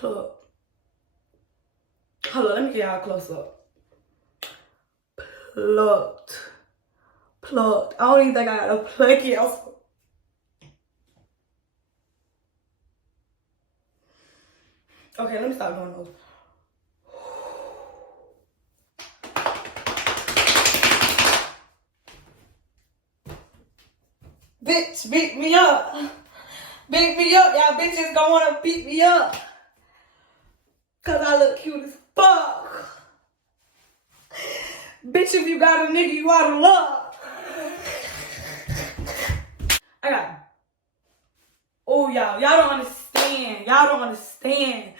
Pluck. Hold on, let me get y'all close up. Plucked. Plucked. I don't even think I gotta pluck it off. Okay, let me stop doing those. Bitch, beat me up. Beat me up. Y'all bitches gonna wanna beat me up. Cause I look cute as fuck. Bitch, if you got a nigga, you out of luck. I got. Oh, y'all don't understand. Y'all don't understand.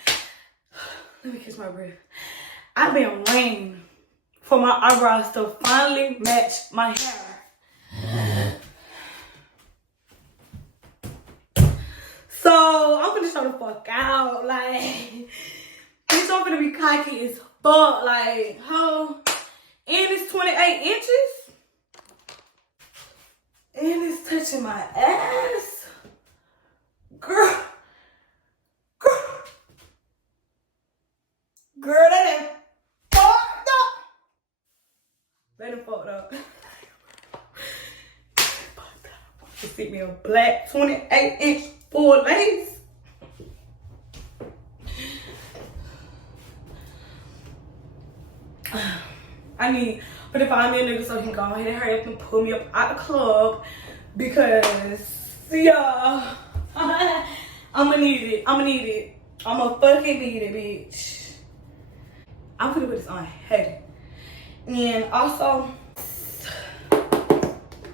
Let me kiss my breath. I've been waiting for my eyebrows to finally match my hair. So I'm gonna show the fuck out. Like, bitch, I'm gonna be cocky as fuck. Like, ho. And it's 28 inches. And it's touching my ass. Girl, that ain't fucked up. That ain't fucked up. Just fit me a black 28-inch full lace. I need, but if I'm in nigga, so he can go ahead and hurry up and pull me up out the club because, yeah, I'ma need it. I'ma fucking need it, bitch. I'm gonna put this on head. And also,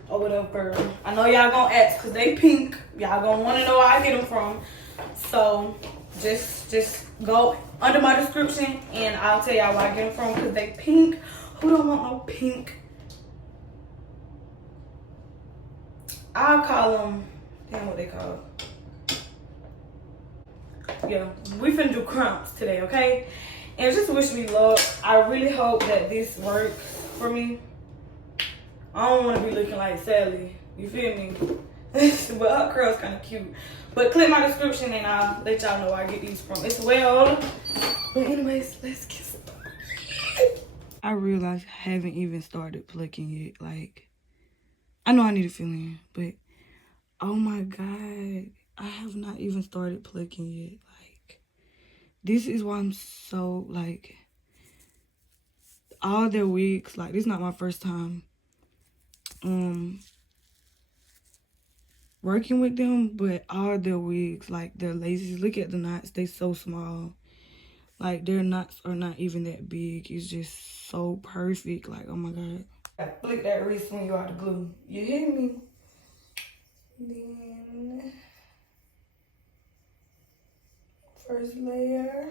or whatever. I know y'all gonna ask because they pink. Y'all gonna wanna know where I get them from. So just go under my description and I'll tell y'all where I get them from because they pink. Who don't want no pink? I'll call them, damn what they call. Yeah, we finna do crumps today, okay? And just wish me luck. I really hope that this works for me. I don't want to be looking like Sally. You feel me? But her curl's kind of cute. But click my description and I'll let y'all know where I get these from as well. But anyways, let's get started. I realize I haven't even started plucking yet. Like, I know I need to fill in, but oh my God, I have not even started plucking yet. Like, this is why I'm so, like, all their wigs, like, this is not my first time working with them, but all their wigs, like their laces, look at the knots, they so small. Like, their knots are not even that big. It's just so perfect. Like, oh my God. I flick that wrist when you out the glue. You hear me? Then first layer.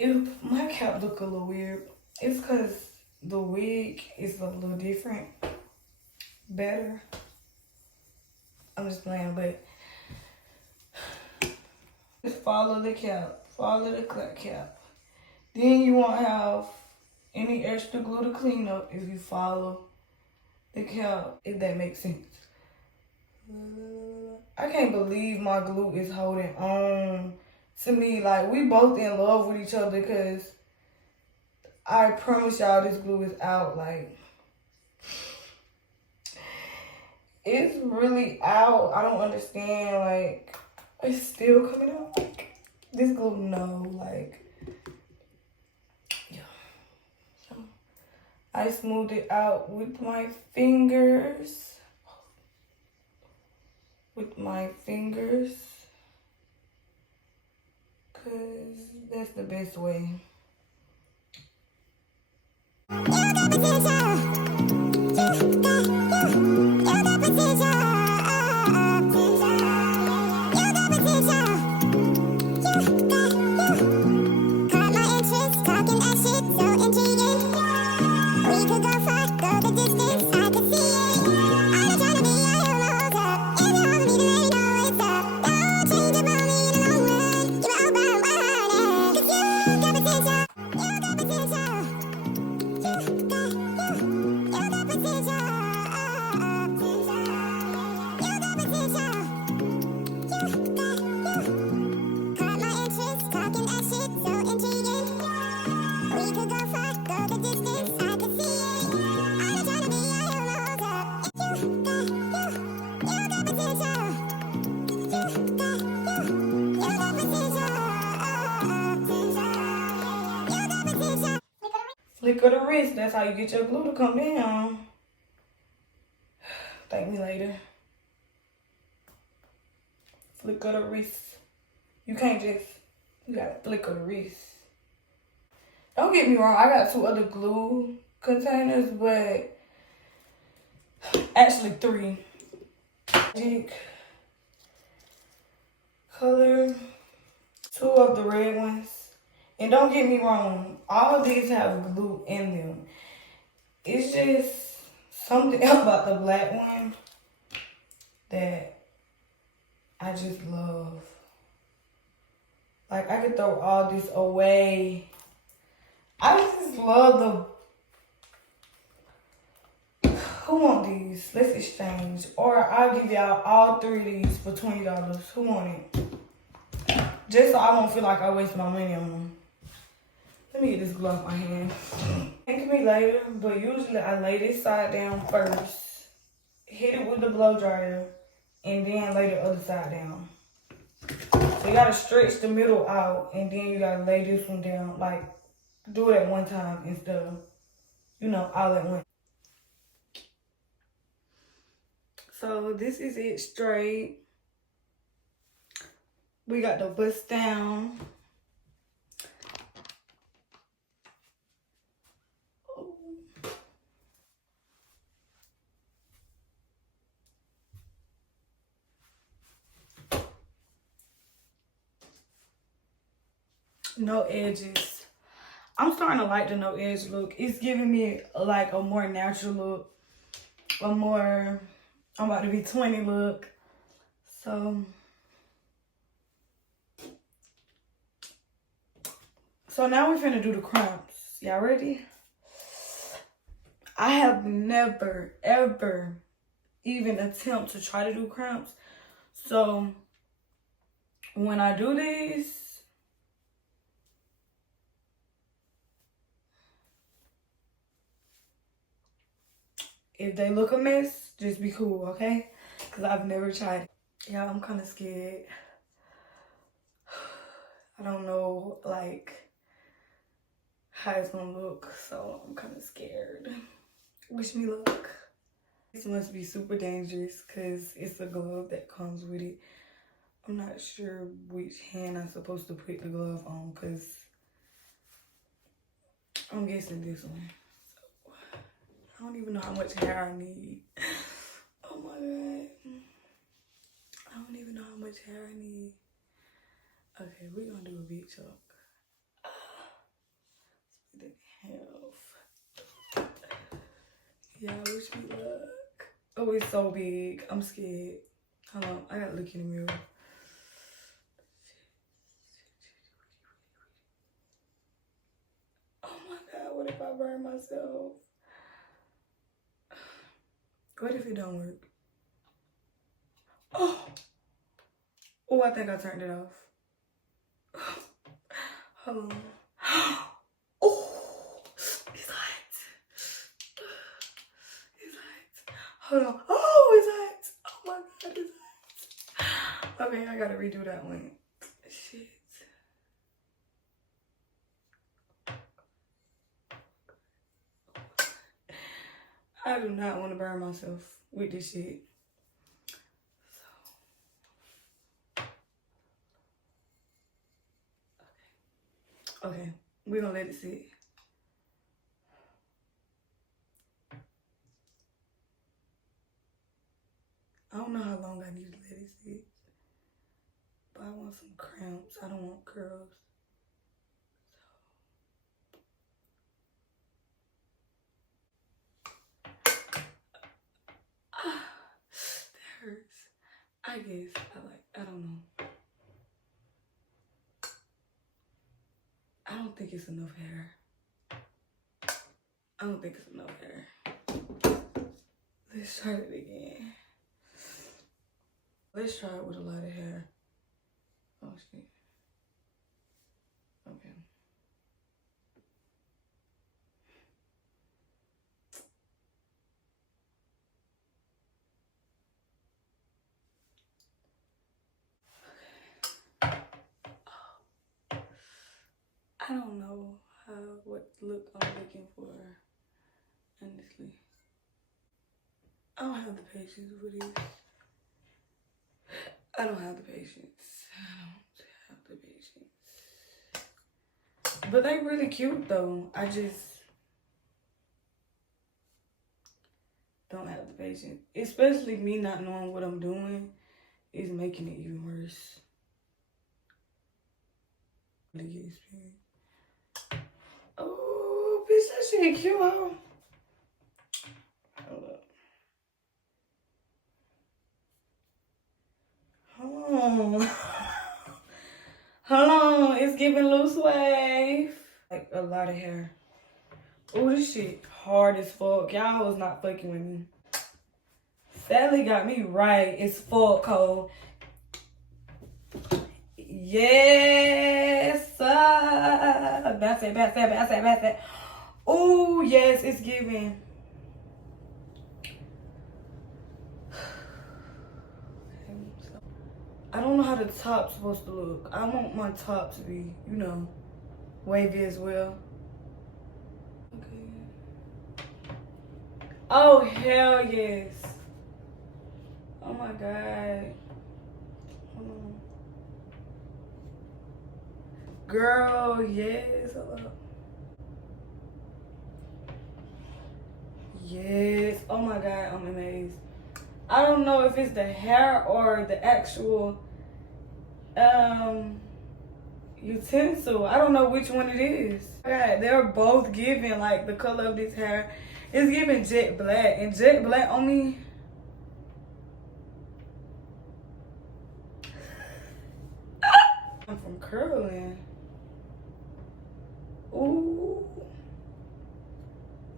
If my cap look a little weird, it's because the wig is a little different, better. I'm just playing, but just follow the cap, follow the cap. Then you won't have any extra glue to clean up if you follow the cap, if that makes sense. I can't believe my glue is holding on to me. Like, we both in love with each other because I promise y'all this glue is out. Like, it's really out. I don't understand. Like, it's still coming out. Like, this glue, no. Like, yeah. So, I smoothed it out with my fingers. Because that's the best way. Flick of the wrist, that's how you get your glue to come down. Thank me later. Flick of the wrist. You can't just, you gotta flick of the wrist. Don't get me wrong, I got 2 other glue containers, but actually 3. Magic color, 2 of the red ones. And don't get me wrong, all of these have glue in them. It's just something about the black one that I just love. Like, I could throw all this away. I just love the... Who want these? Let's exchange. Or I'll give y'all all 3 of these for $20. Who want it? Just so I won't feel like I waste my money on them. Let me get this glue off my hand. Thank me later, but usually I lay this side down first, hit it with the blow dryer, and then lay the other side down. So you gotta stretch the middle out, and then you gotta lay this one down. Like, do it at one time instead of, you know, all at once. So this is it straight. We got the bust down. No edges. I'm starting to like the no edge look. It's giving me like a more natural look, a more I'm about to be 20 look. So now we're finna do the crimps. Y'all ready? I have never ever even attempt to try to do crimps. So when I do this, if they look a mess, just be cool, okay? Because I've never tried it. Yeah, I'm kind of scared. I don't know, like, how it's gonna look, so I'm kind of scared. Wish me luck. This must be super dangerous because it's a glove that comes with it. I'm not sure which hand I'm supposed to put the glove on because I'm guessing this one. I don't even know how much hair I need. Oh my God. I don't even know how much hair I need. Okay, we're gonna do a big chunk. Split it in half. Yeah, wish me luck. Oh, it's so big. I'm scared. Hold on, I gotta look in the mirror. Oh my God, what if I burn myself? What if it don't work? Oh, I think I turned it off. Hold on. Oh, it's hot. It's hot. Hold on. Oh, it's hot. Okay, I gotta redo that one. Shit. I do not want to burn myself with this shit. So, okay, we're gonna let it sit. I don't know how long I need to let it sit, but I want some cramps. I don't want curls. That hurts. I guess I don't know. I don't think it's enough hair. I don't think it's enough hair. Let's try it again. Let's try it with a lot of hair. Oh shit. Okay. I don't know what look I'm looking for, honestly. I don't have the patience for this. I don't have the patience. I don't have the patience. But they really cute though. I just don't have the patience. Especially me not knowing what I'm doing is making it even worse. Oh, bitch, that shit cute, huh? Hold up. Hold on. Hold on. It's giving loose wave. Like a lot of hair. Oh, this shit hard as fuck. Y'all was not fucking with me. Sally got me right. It's fuck, Cole. Yes, that's it. Oh, yes, it's giving. I don't know how the top's supposed to look. I want my top to be, you know, wavy as well. Okay. Oh, hell yes. Oh my God. Hold on. Girl, yes. Yes. Oh my God, I'm amazed. I don't know if it's the hair or the actual utensil. I don't know which one it is. God, they're both giving like the color of this hair. It's giving jet black, and jet black on me. I'm from curling. Ooh.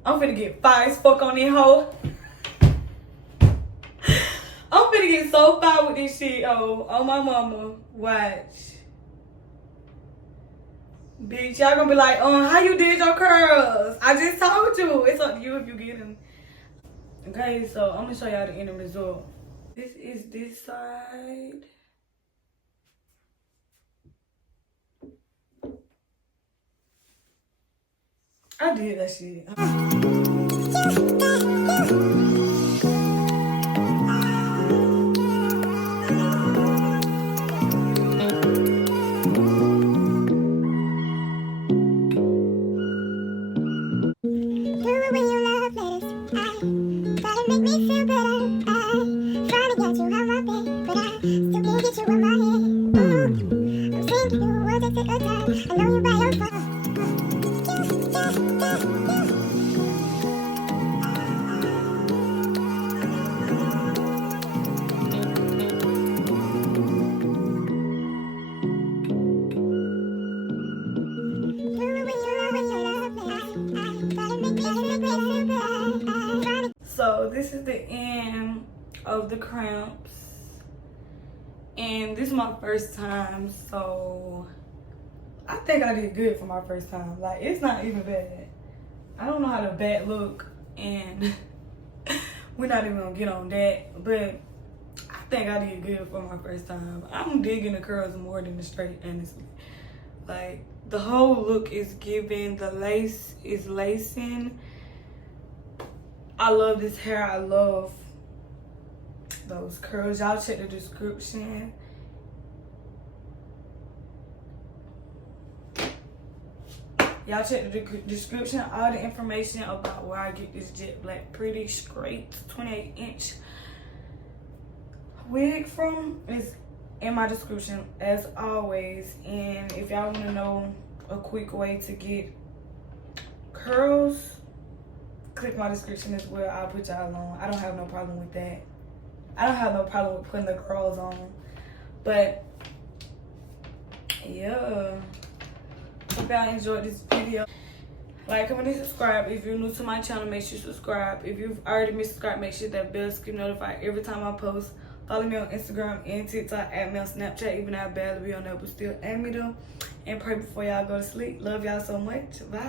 I'm finna get fire as fuck on this hoe. I'm finna get so fire with this shit. Oh my mama. Watch. Bitch, y'all gonna be like, how you did your curls? I just told you. It's up to you if you get them. Okay, so I'm gonna show y'all the end result. This is this side. I did that shit. So this is the end of the cramps, and this is my first time, so I think I did good for my first time. Like, it's not even bad. I don't know how the back look, and we're not even gonna get on that, but I think I did good for my first time. I'm digging the curls more than the straight, honestly. Like, the whole look is giving. The lace is lacing. I love this hair. I love those curls. Y'all check the description. Y'all check the description. All the information about where I get this jet black pretty straight 28-inch wig from is in my description as always. And if y'all want to know a quick way to get curls, click my description as well. I'll put y'all on. I don't have no problem with that. I don't have no problem with putting the curls on. But yeah, hope y'all enjoyed this video. Like, comment, and subscribe. If you're new to my channel, make sure you subscribe. If you've already been subscribed, make sure that bell is keep notified every time I post. Follow me on Instagram and TikTok, add me on Snapchat, even though I barely be on there, but still add me though. And pray before y'all go to sleep. Love y'all so much. Bye.